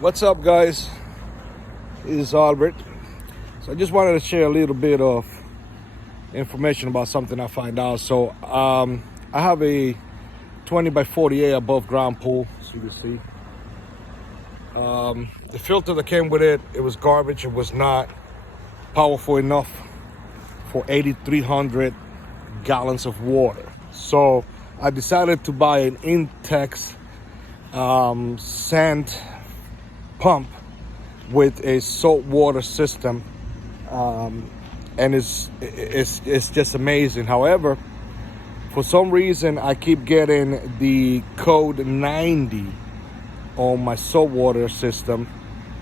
What's up, guys? This is Albert. So I just wanted to share a little bit of information about something I find out. So I have a 20 by 48 above ground pool, as you can see. The filter that came with it, it was garbage. It was not powerful enough for 8,300 gallons of water. So I decided to buy an Intex Sand pump with a salt water system, and it's just amazing. However, for some reason I keep getting the code 90 on my salt water system,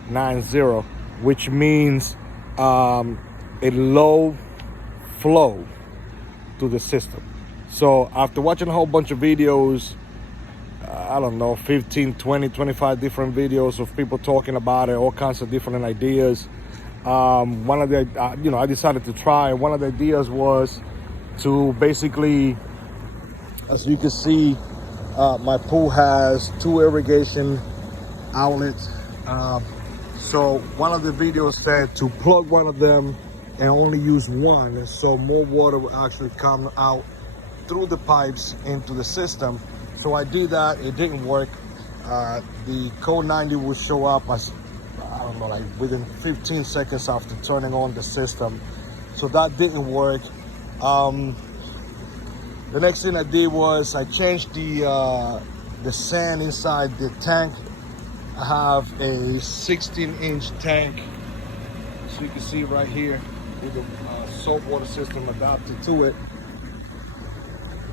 90, which means a low flow to the system. So after watching a whole bunch of videos, I don't know, 15, 20, 25 different videos of people talking about it, all kinds of different ideas. One of the, I decided to try. One of the ideas was to basically, as you can see, my pool has 2 irrigation outlets. So one of the videos said to plug one of them and only use one, so more water will actually come out through the pipes into the system. So I did that. It didn't work. The code 90 will show up as, I don't know, like within 15 seconds after turning on the system. So that didn't work. The next thing I did was I changed the sand inside the tank. I have a 16-inch tank, so you can see right here with the salt water system adapted to it.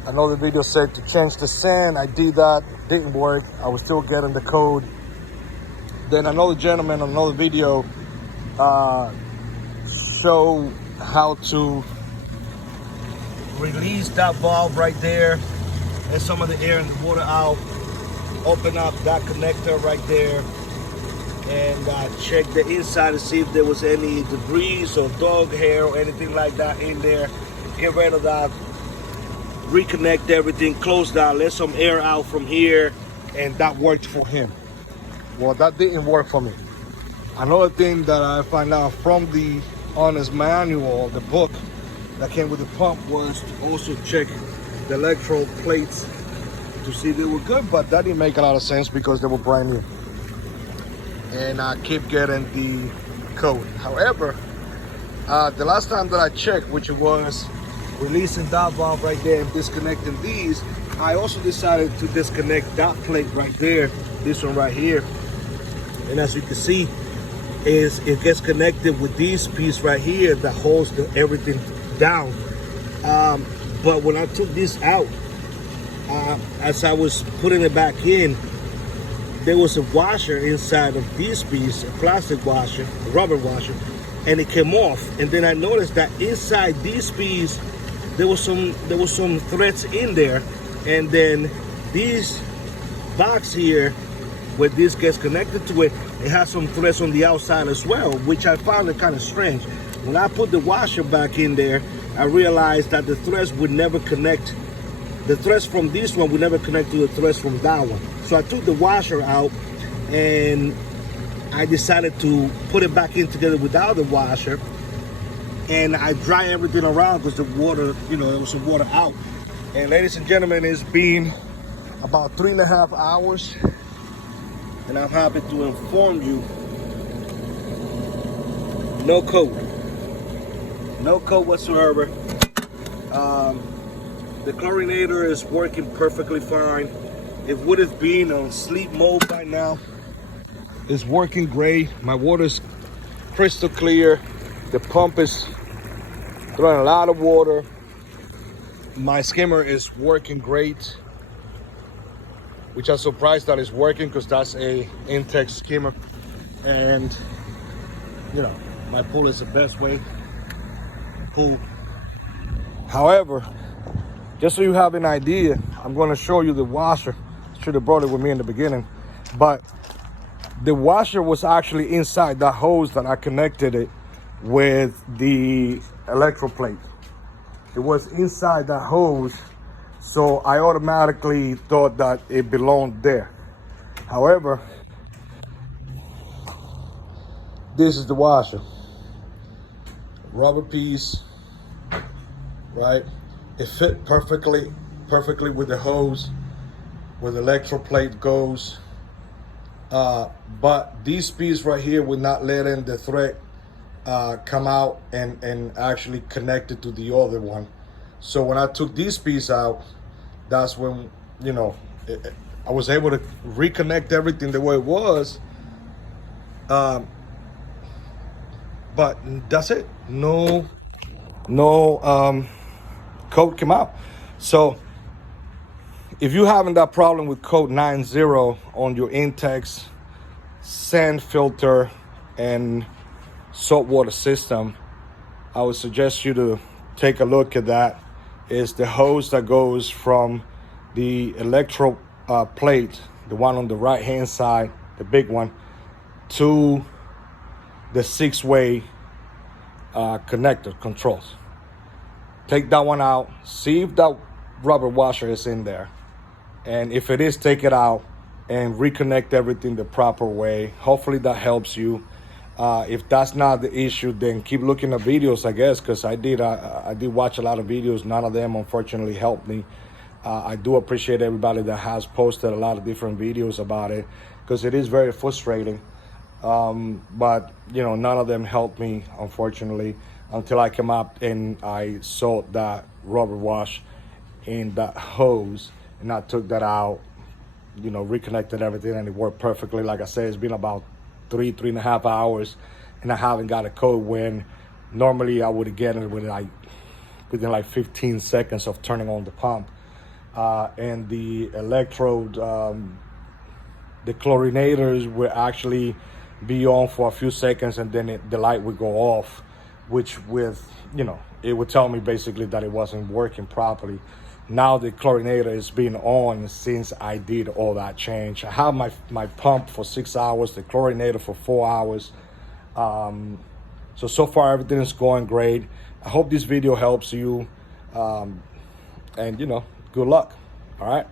Another video said to change the sand. I did that, didn't work. I was still getting the code. Then another gentleman on another video showed how to release that valve right there, and some of the air and the water out. Open up that connector right there, and check the inside to see if there was any debris or dog hair or anything like that in there. Get rid of that. Reconnect everything, close that, let some air out from here, and that worked for him. Well, that didn't work for me. Another thing that I found out from the owner's manual, the book that came with the pump, was to also check the electrode plates to see if they were good, but that didn't make a lot of sense because they were brand new. And I keep getting the code. However, the last time that I checked, which was releasing that valve right there and disconnecting these, I also decided to disconnect that plate right there, this one right here. And as you can see, it gets connected with this piece right here that holds everything down. But when I took this out, as I was putting it back in, there was a washer inside of this piece, a plastic washer, a rubber washer, and it came off. And then I noticed that inside this piece there was some threads in there, and then this box here where this gets connected to it, it has some threads on the outside as well, which I found it kind of strange. When I put the washer back in there, I realized that the threads would never connect. The threads from this one would never connect to the threads from that one. So I took the washer out, and I decided to put it back in together without the washer, and I dry everything around because the water, there was some water out. And ladies and gentlemen, it's been about 3.5 hours, and I'm happy to inform you, no code whatsoever. The chlorinator is working perfectly fine. It would have been on sleep mode by now. It's working great. My water is crystal clear. The pump is throwing a lot of water. My skimmer is working great, which I'm surprised that it's working because that's a Intex skimmer. And my pool is the best way pool. However, just so you have an idea, I'm going to show you the washer. Should have brought it with me in the beginning, but the washer was actually inside that hose that I connected it with the electrode plate. It was inside that hose, so I automatically thought that it belonged there. However, This is the washer. Rubber piece, right? It fit perfectly with the hose, where the electroplate goes. But this piece right here would not let in the thread come out and actually connect it to the other one. So when I took this piece out, that's when, you know, I was able to reconnect everything the way it was. But that's it. No code came out. So if you're having that problem with code 90 on your Intex sand filter and saltwater system, I would suggest you to take a look at that. It's the hose that goes from the electro plate, the one on the right hand side, the big one, to the 6-way connector controls. Take that one out, see if that rubber washer is in there, and if it is, take it out and reconnect everything the proper way. Hopefully that helps you. If that's not the issue, then keep looking at videos, I guess, because I did watch a lot of videos. None of them unfortunately helped me. I do appreciate everybody that has posted a lot of different videos about it, because it is very frustrating. But you know, none of them helped me, unfortunately, until I came up and I saw that rubber wash in that hose, and I took that out, you know, reconnected everything, and it worked perfectly. Like I said, it's been about 3.5 hours, and I haven't got a code, when normally I would get it within like 15 seconds of turning on the pump. And the electrode, the chlorinators will actually be on for a few seconds, and then the light would go off, which it would tell me basically that it wasn't working properly. Now the chlorinator is being on since I did all that change. I have my pump for 6 hours, the chlorinator for 4 hours. So far everything is going great. I hope this video helps you, and you know, good luck. All right.